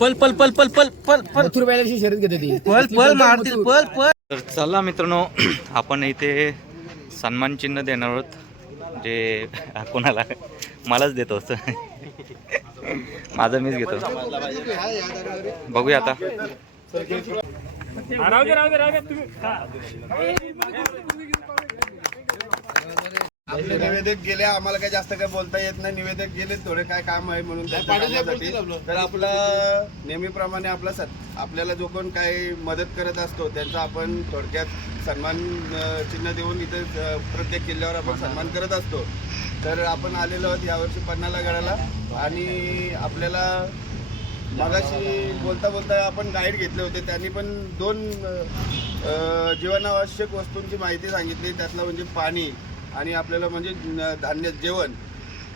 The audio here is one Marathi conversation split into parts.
पल पल पल पल पल पल पल. शर्यत घेते ती. पल पल मारतील पल पल. तर चला मित्रांनो आपण इथे सन्मान चिन्ह देणार आहोत. जे कोणाला मलाच देतो असं माझं मीच घेतो. बघूया आता. आपले निवेदक गेले आम्हाला काही जास्त काय बोलता येत नाही. निवेदक गेले थोडे काय काम आहे म्हणून त्यांच्या कामासाठी. तर आपला नेहमीप्रमाणे आपला सत आपल्याला जो कोण काही मदत करत असतो त्यांचा आपण थोडक्यात सन्मान अं, चिन्ह देऊन इथे अं, प्रत्येक किल्ल्यावर आपण सन्मान करत असतो. तर आपण आलेलो आहोत यावर्षी पन्नाला गडाला आणि आपल्याला मागाशी बोलता बोलता आपण गाईड घेतले होते. त्यांनी पण दोन अं, जीवनावश्यक वस्तूंची माहिती सांगितली. त्यातलं म्हणजे पाणी. आणि आपल्याला म्हणजे धान्य जेवण.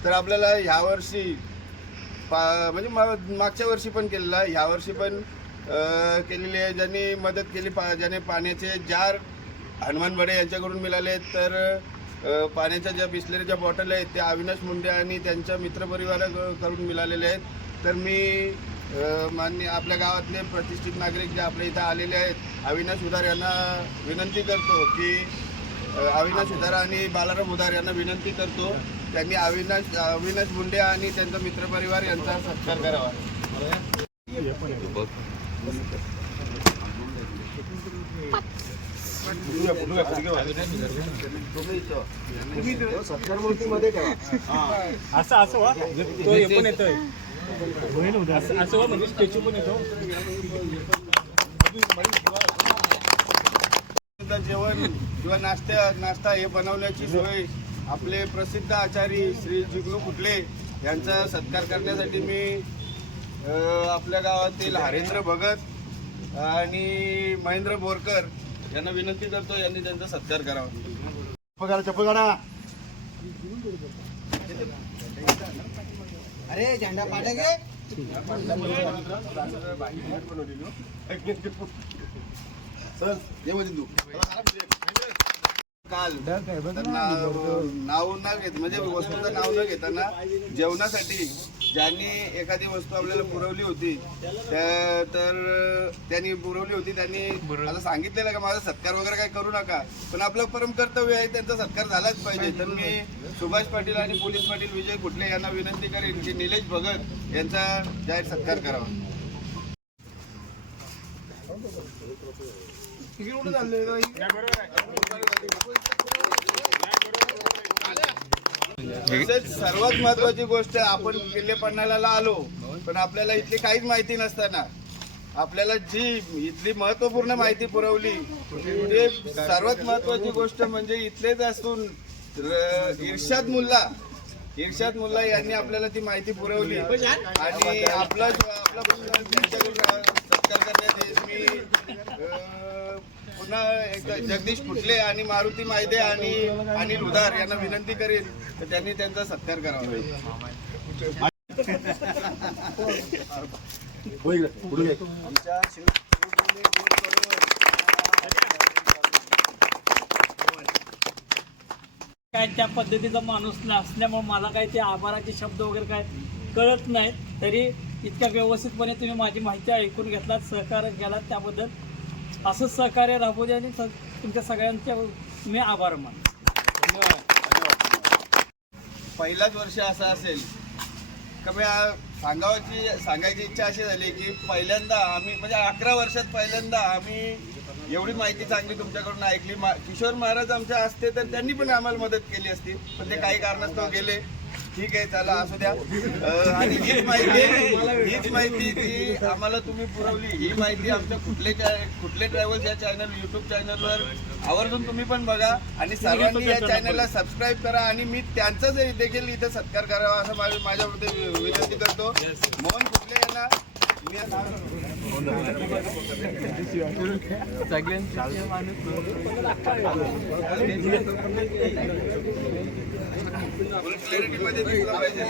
तर आपल्याला ह्यावर्षी पा म्हणजे मा- मागच्या वर्षी पण केलेला ह्यावर्षी पण केलेली आहे. ज्यांनी मदत केली पा ज्याने पाण्याचे जार हनुमान बडे यांच्याकडून मिळाले तर पाण्याच्या ज्या बिस्लरीच्या बॉटल आहेत त्या अविनाश मुंडे आणि त्यांच्या मित्रपरिवाराकडून मिळालेले आहेत. तर मी मान्य आपल्या गावातले प्रतिष्ठित नागरिक जे आपल्या इथं आलेले आहेत अविनाश उदार यांना विनंती करतो की अविनाश उदार आणि बालाराम उदार यांना विनंती करतो. त्यांनी अविनाश अविनाश मुंडे आणि त्यांचा मित्रपरिवार यांचा सत्कार करावा. असं असं वा. तो पण येतोय. असं असं म्हणजे स्टॅच्यू पण येतो. सुद्धा जेवण किंवा नाश्ता नाश्ता हे बनवण्याची सोय आपले प्रसिद्ध आचारी श्री जिग्नू कुटले यांचा सत्कार करण्यासाठी मी आपल्या गावातील हरेंद्र भगत आणि महेंद्र बोरकर यांना विनंती करतो यांनी त्यांचा सत्कार करावा चप्पल काढा अरे झेंडा तू काल त्यांना नाव न घेत म्हणजे वस्तूचं नाव न घेताना जेवणासाठी ज्यांनी एखादी वस्तू आपल्याला पुरवली होती त्या- तर त्यांनी पुरवली होती त्यांनी आता सांगितलेलं का माझा सत्कार वगैरे काही करू नका. पण आपलं परम कर्तव्य आहे त्यांचा सत्कार झालाच पाहिजे. तर मी सुभाष पाटील आणि पोलीस पाटील विजय कुठले यांना विनंती करेन की निलेश भगत यांचा जाहीर सत्कार करावा. सर्वात महत्वाची गोष्ट आपण किल्ले पन्हाळ्याला आलो पण आपल्याला इथली काहीच माहिती नसताना. आपल्याला जी इथली महत्त्वपूर्ण माहिती पुरवली ते सर्वात महत्वाची गोष्ट म्हणजे इथलेच असून र- इर्शाद मुल्ला. इर्शाद मुल्ला यांनी आपल्याला ती माहिती पुरवली. आणि आपला आपला करण्यात येईल मी. पुन्हा एकदा जगदीश फुटले आणि मारुती मायदे आणि अनिल उदार यांना विनंती करेन तर त्यांनी त्यांचा सत्कार करावा. आमच्या काय त्या पद्धतीचा माणूस नसल्यामुळे मला काय ते आभाराचे शब्द वगैरे काय कळत नाही तरी इतक्या व्यवस्थितपणे तुम्ही माझी माहिती ऐकून घेतलात सहकार्य केलात त्याबद्दल. असंच सहकार्य राबू दे आणि स- तुमच्या सगळ्यांचे मी आभार मान पहिलाच वर्ष असं असेल. का बा सांगावाची सांगायची इच्छा अशी झाली की पहिल्यांदा आम्ही म्हणजे अकरा वर्षात पहिल्यांदा आम्ही एवढी माहिती चांगली तुमच्याकडून ऐकली. मा किशोर महाराज आमच्या असते तर त्यांनी पण आम्हाला मदत केली असती. पण ते काही कारणास्तव गेले. ठीक आहे चला असू द्या. अं, आणि हीच माहिती हीच माहिती ती आम्हाला तुम्ही पुरवली. ही माहिती आमच्या कुठले चा- कुठले ट्रॅव्हल्स या चॅनल युट्यूब चॅनलवर आवर्जून तुम्ही पण बघा. आणि सर्वांनी या चॅनलला सबस्क्राईब करा आणि मी त्यांचाच देखील इथे सत्कार करावा असं माझ्या माझ्यामध्ये विनंती करतो. मोहन कुठले यांना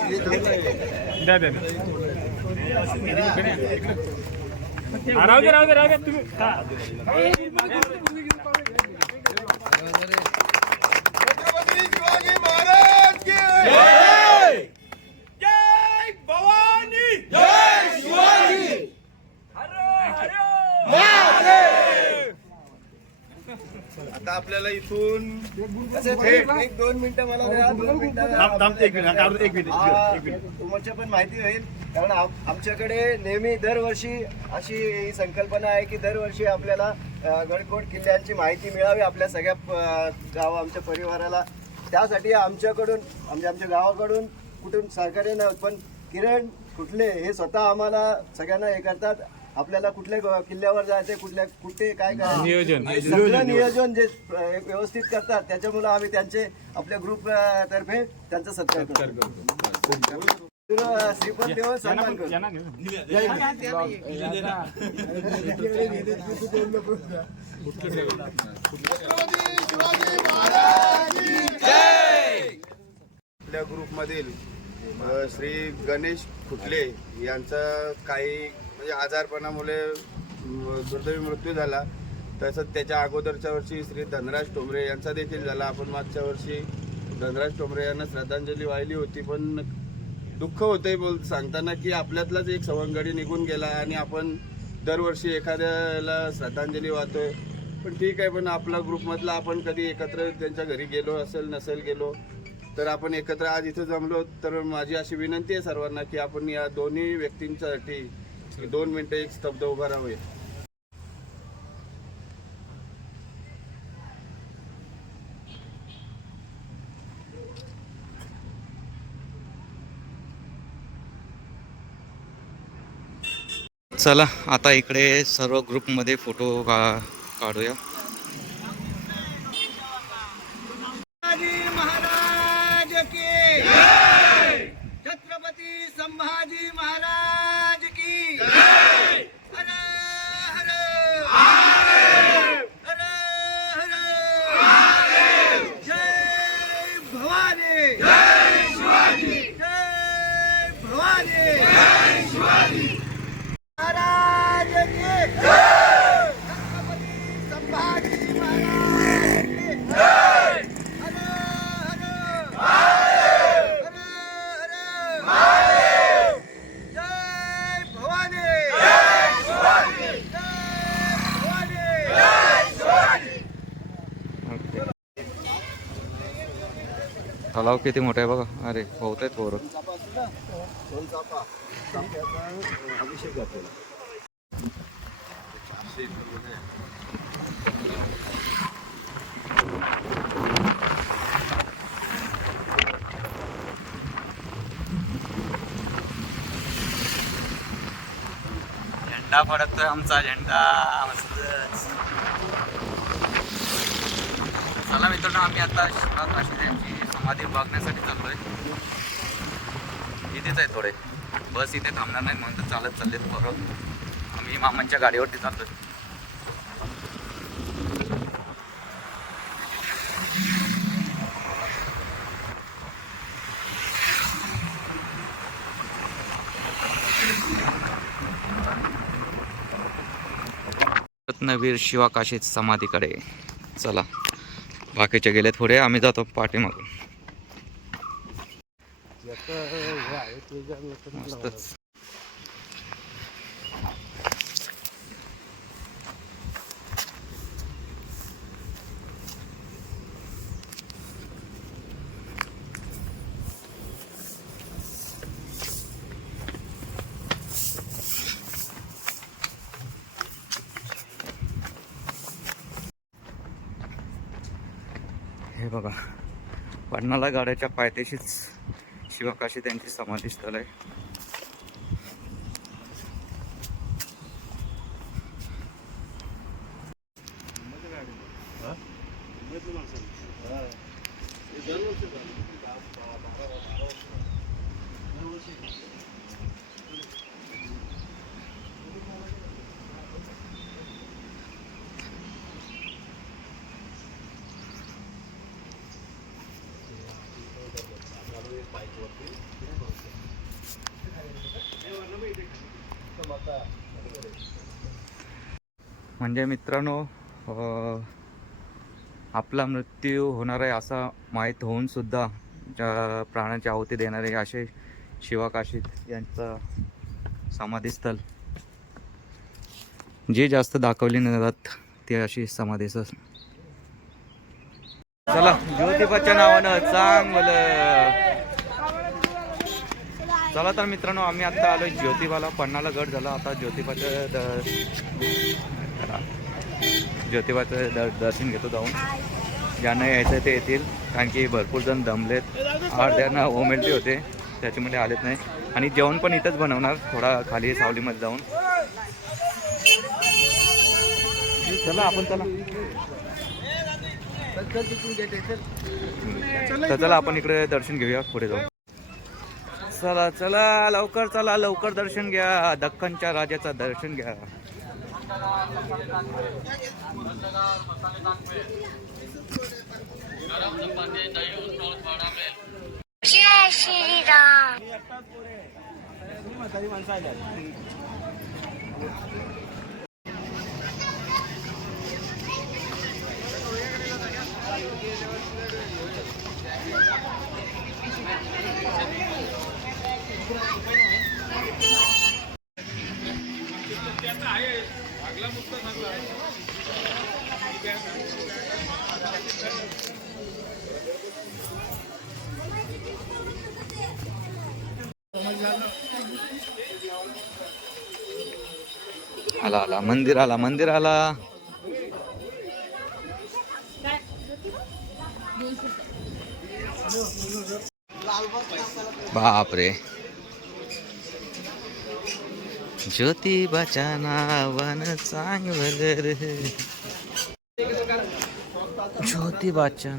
द्या द्या राहू दे राहू दे राहू दे. तुम्ही हा. छत्रपती शिवाजी महाराज की आपल्याला इथून एक दोन मिनिटं मला द्या दोन मिनिटं तुमच्या पण माहिती होईल कारण आम- आमच्याकडे नेहमी दरवर्षी अशी ही संकल्पना आहे की दरवर्षी आपल्याला अ, गडकोट किल्ल्यांची माहिती मिळावी आपल्या सगळ्या प- गाव आमच्या परिवाराला. त्यासाठी आमच्याकडून म्हणजे आमच्या गावाकडून कुठून सहकार्य नाही होत. पण किरण कुठले हे स्वतः आम्हाला सगळ्यांना हे करतात. आपल्याला कुठल्या किल्ल्यावर जायचं कुठल्या कुठे काय करायचं? नियोजन. सगळं नियोजन जे व्यवस्थित करतात. त्याच्यामुळे आम्ही त्यांचे आपल्या ग्रुप तर्फे त्यांचा सत्कार करतो. श्रीपद देऊन सन्मान. आपल्या ग्रुपमधील श्री गणेश खुटले यांचा काही म्हणजे आजारपणामुळे दुर्दैवी मृत्यू झाला. तसंच त्याच्या अगोदरच्या वर्षी श्री धनराज टोंबरे यांचा देखील झाला. आपण मागच्या वर्षी धनराज टोंबरे यांना श्रद्धांजली वाहिली होती पण दुःख होतंय बोल सांगताना की आपल्यातलाच एक सवंगडी निघून गेला आणि आपण दरवर्षी एखाद्याला श्रद्धांजली वाहतोय. पण ठीक आहे पण आपला ग्रुपमधला आपण कधी एकत्र त्यांच्या घरी गेलो असेल नसेल गेलो तर आपण एकत्र आज इथं जमलो तर माझी अशी विनंती आहे सर्वांना की आपण या दोन्ही व्यक्तींसाठी दोन मिनटं एक स्तब्ध उभा राहावे चला आता इकडे सर्व ग्रुपमध्ये फोटो का काढूया महाराज की छत्रपती संभाजी महाराज की हर हर हर हर जय भवानी जय शिवाजी जय भवानी जय शिवाजी महाराज की छत्रपती संभाजी महाराज की हर हर हर जय भवानी जय शिवाजी जय भवानी जय शिवाजी गाव किती मोठं आहे बघा. अरे बहुत आहेत पोरं. झेंडा फडकतोय आमचा झेंडा. मस्त चला मित्रांनो आम्ही आता शिवराज काशी आधी समाधी बघण्यासाठी आहे इथेच आहे थोडे. बस इथे थांबणार नाही म्हणून तर चालत चाललेत बरोबर आम्ही मामांच्या गाडीवरती चाललोय. रत्नवीर शिवाकाशीत समाधीकडे. चला. बाकीचे गेले थोडे आम्ही जातो पाठीमागून. मस्तच हे बघा पन्नाला गाड्याच्या पायथ्याशीच शिवाकाशी त्यांची समाधीस्थळ आहे. म्हणजे मित्रांनो आपला मृत्यू होणार आहे असा माहीत होऊन सुद्धा ज्या प्राणाची आहुती देणारे असे शिवाकाशीत यांचं समाधीस्थल. जे जास्त दाखवली नाही जात ते अशी समाधीच चला ज्योतिबाच्या नावानं चांगलं. चला तर मित्रांनो आम्ही आता आलो ज्योतिबाला. पन्नाला गट झाला. आता ज्योतिबाचं द ज्योतिबाचं द दर्शन घेतो जाऊन. ज्यांना यायचं ते येतील. कारण की भरपूर जण दमलेत. अर्ध्यांना ओमेल्टी होते. त्याच्यामध्ये आलेत नाही. आणि जेवण पण इथंच बनवणार. थोडा खाली सावलीमध्ये जाऊन. चला आपण चला. तर चला आपण इकडे दर्शन घेऊया. पुढे जाऊन चला चला लवकर चला लवकर दर्शन घ्या. दख्खनच्या राजाचं दर्शन घ्या. आला आला. मंदिर आला मंदिर आला. बापरे. ज्योतिबाच्या नावान चांगलं रे. ज्योतिबाच्या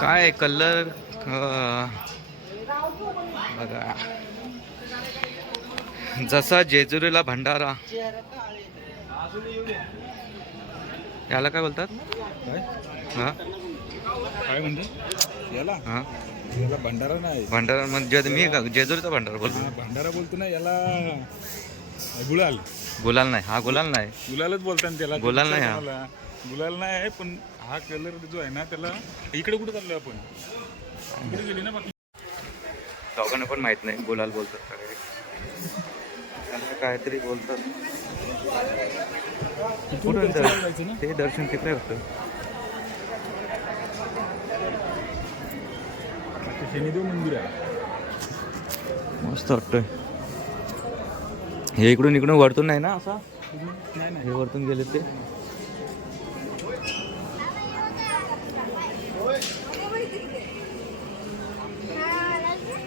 काय कलर? बघा. जसा जेजुरीला भंडारा. याला काय बोलतात? हा? काय म्हणते? याला? हा? याला भंडारा नाही. भंडारा म्हणजे मी का- जेजुरीचा भंडारा बोलतो. भंडारा बोलतो ना याला गुलाल. गुलाल नाही. हा गुलाल नाही. गुलालच बोलतात त्याला. गुलाल नाही हा. मला. गुलाल नाही आहे पण हा कलर जो आहे ना त्याला इकडे कुठे चाललोय आपण? इकडे गेली ना बाकी. दोघांना पण माहीत नाही गुलाल बोलतात का काहीतरी बोलतात. कुठून जायचं ना? ते दर्शन तिकडे होतं. शनिदेव मंदिर आहे. मस्त वाटतंय. हे इकडून इकडून वरतून नाही ना असा? नाही नाही. हे वरतून गेले ते?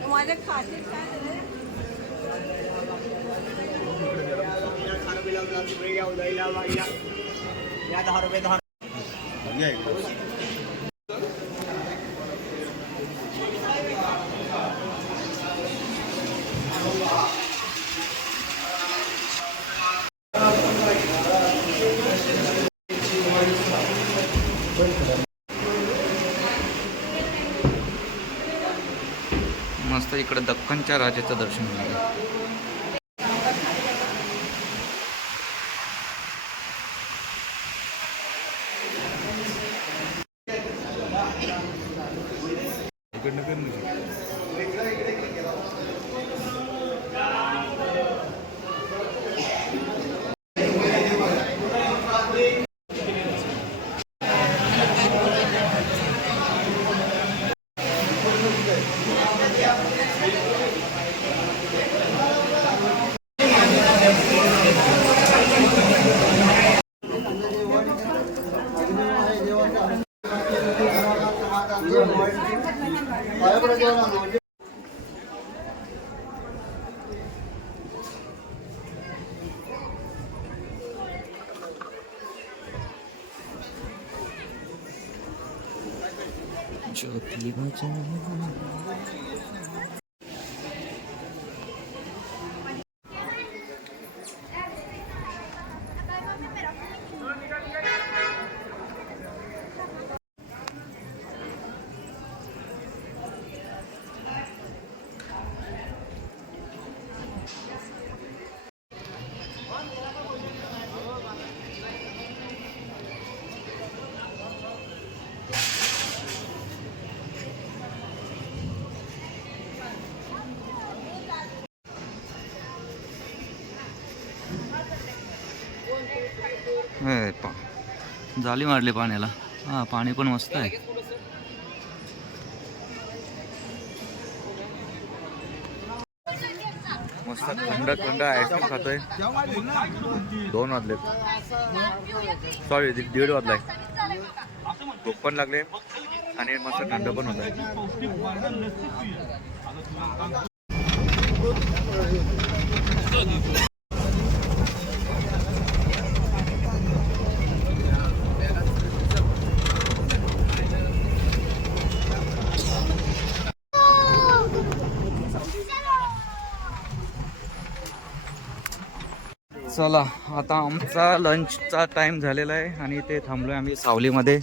माझ्या खात्यात काय झालंय? मस्त इकडे दख्खनच्या राजाचं दर्शन झालं इकडनं कर ना. जाली मारली पाण्याला. हा पाणी पण मस्त आहे. मस्त थंड थंड आईस्क्रीम खातोय. दोन वाजले सॉरी दीड वाजलाय. भूक पण लागले आणि मस्त थंड पण होत आहे चला आता आमचा लंचचा टाईम झालेला आहे आणि इथे थांबलो आहे आम्ही सावलीमध्ये.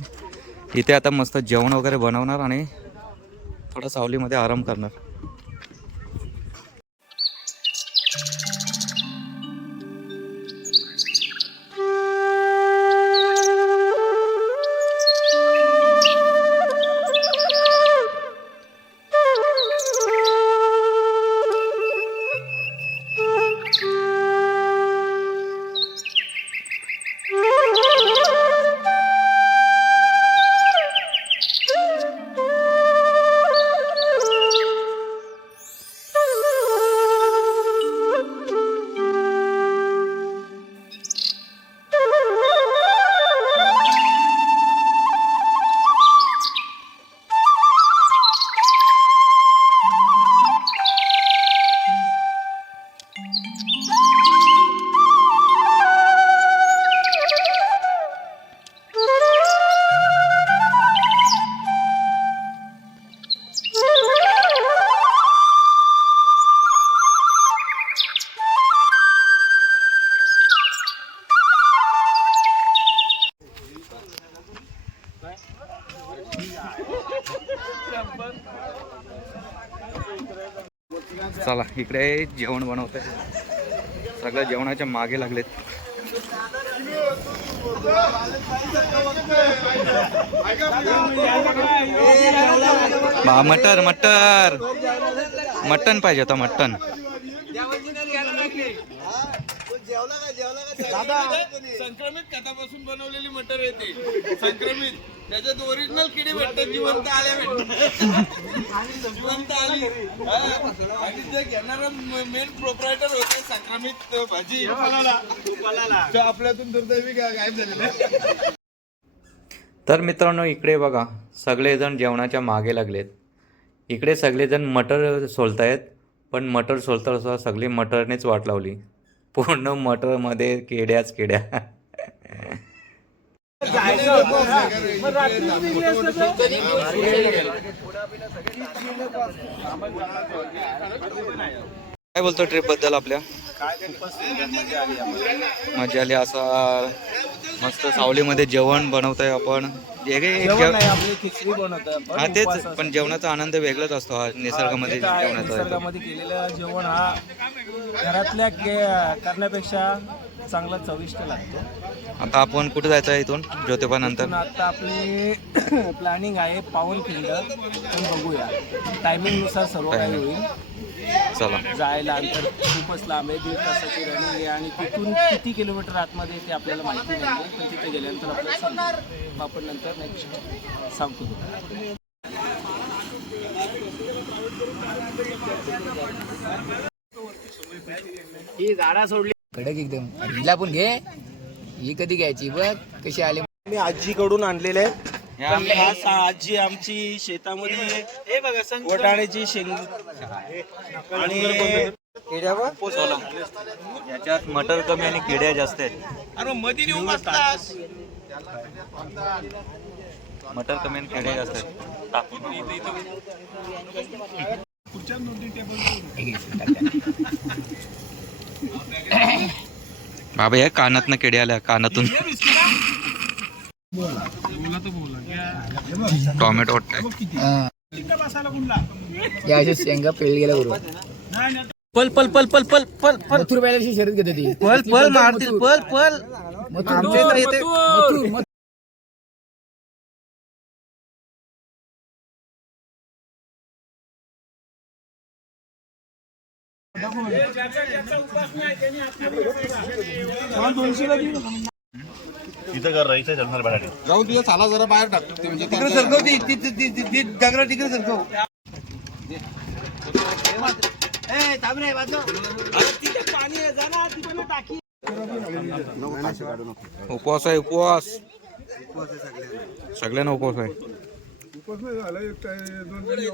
इथे आता मस्त जेवण वगैरे बनवणार आणि थोडा सावलीमध्ये आराम करणार. इकडे जेवण बनवत आहे सगळं जेवणाच्या मागे लागलेत. बा मटर मटर. मटन पाहिजे होता मटन. संक्रमित खतापासून बनवलेली मटर येते संक्रमित. त्याच्यात ओरिजिनल किडी भेटतात जिवंत आल्या भेटतात. जिवंत आली. हा. आणि ते घेणारा मेन प्रोप्रायटर होते संक्रमित भाजी. तो आपल्यातून दुर्दैवी गायब झालेला. तर मित्रांनो इकडे बघा सगळेजण जेवणाच्या मागे लागलेत. इकडे सगळेजण मटर सोलतायत पण मटर सोलता सुद्धा सगळी मटरनेच वाट लावली. पूर्ण मटरमध्ये केड्याच किड्या. काय बोलतो ट्रिपबद्दल आपल्या? मजा आली असा मस्त सावलीमध्ये जेवण बनवतोय आपण. जे काही हा तेच पण जेवणाचा आनंद वेगळाच असतो हा निसर्गामध्ये जेवणाचा केलेलं जेवण हा घरातल्या करण्यापेक्षा चांगला चविष्ट लागतो. आता आपण कुठे जायचं आहे इथून? ज्योतिबा नंतर आता आपली प्लॅनिंग आहे पावनखिंड पण बघूया. टायमिंगनुसार सर्व काही होईल. चला. जायला अंतर खूपच लांब आहे दीड तासाची रनिंग आहे आणि तिथून किती किलोमीटर आतमध्ये ते आपल्याला माहिती नाही पण तिथे गेल्यानंतर आपल्याला आपण नंतर नेक्स्ट सांगतो तुम्हाला. कडक एकदम. हिला पण घे. ही कधी घ्यायची? बघ कशी आले. मी आजीकडून आणलेले आहेत. आजी आमची शेतामध्ये हे बघा वटाण्याची शेंग आणि याच्यात मटर कमी आणि किड्या जास्त आहेत. अरे मटर कमी आणि किड्या जास्त आहेत. टाकून बाबा या कानातनं किडे आल्या कानातून. टोमॅटो वाटतंय शेंगा पेळ गेल्या बरोबर पल पल पल पल पल पल पल. मथुर बैलाची शर्यत घेते ती. पल पल मारतील पल पल. मथुर आमच्या येते. मथुर तिथं कर रहा, इथं चलणार बटाटे जाऊ तुझ्या साला जरा बाहेर टाकतो म्हणजे तिकडे डगरा तिकडे सरकव. उपवास आहे उपवास. सगळ्यांना उपवास आहे. उपवास नाही झाला एक सगळ्यांना दोन आहे